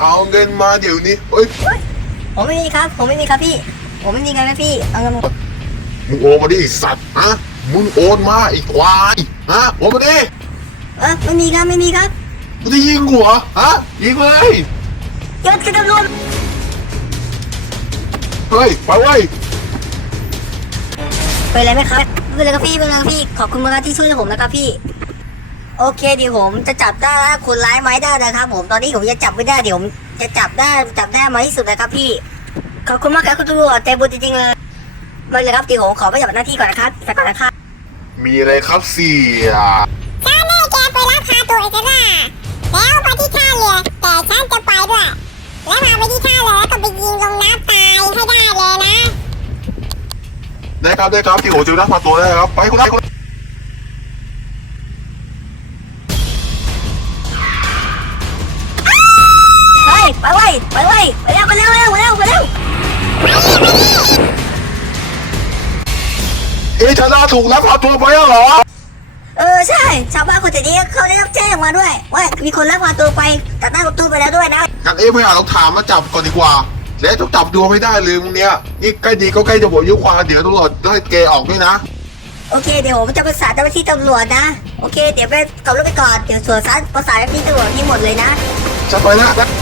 เอาเงินมาเดี๋ยวนี้เฮ้ย ผมไม่มีครับ ผมไม่มีครับพี่ ผมไม่มีเงินนะพี่เอาเงินมึงโอนมาดิสัตว์ ฮะมึงโอนมาไอ้ควาย ฮะโอนมาดิเออไม่มีครับ ไม่มีครับมึงจะยิงหัว ฮะ ยิงเลยยศคือตำรวจเฮ้ย ไปไว้ไปเลยไหมครับ ไปเลยครับพี่ไปเลยครับพี่ ขอบคุณมากที่ช่วยผมนะครับพี่โอเคดีผมจะจับได้คุณร้ายไม้ได้นะครับผมตอนนี้ผมจะจับไม่ได้เดี๋ยวผมจะจับได้จับได้มาที่สุดนะครับพี่ขอบคุณมากครับคุณตัวจใจบุญจริงๆเลยมาเลยครับดีผมขอไปจับหน้าที่ก่อนนะครับไปก่อนนะครับ มีอะไรครับเสี่ยถ้าแม่แกไปรักพาตัวจะน่าแล้วไปที่ท่าเรือแต่ฉันจะไปด้วยแล้วมาไปที่ท่าเรือก็ไปยิงลงน้ำตายให้ได้เลยนะได้ครับได้ครับดี่โหจะรักพาตัวได้ครับไปคุณได้ไปเลยไปเลยไปเร็วไปเร็วไปเร็วไปเร็วเอีธนาถูกนับพาตัวไปแล้วเหรอ เออ ใช่ ชาวบ้านคนแถวนี้เขาได้รับแจ้งมาด้วย ว่า มีคน ลักพาตัวไปตัดหน้าตัวไปแล้วด้วยนะกังเอ้ไม่อาต้องถามมาจับก่อนดีกว่าแล้วต้องจับตัวไม่ได้เลยมึงเนี้ยนี่ใกล้ดีก็ใกล้จะหมดยุความเดี๋ยวตำรวจได้เกยออกด้วยนะ โอเคเดี๋ยวผมจะประสานเจ้าหน้าที่ตำรวจนะ โอเค เดี๋ยวไปกลับรถไปก่อน เดี๋ยวส่วนสารประสานเจ้าหน้าที่ตำรวจที่หมดเลยนะจะไปแะ้ว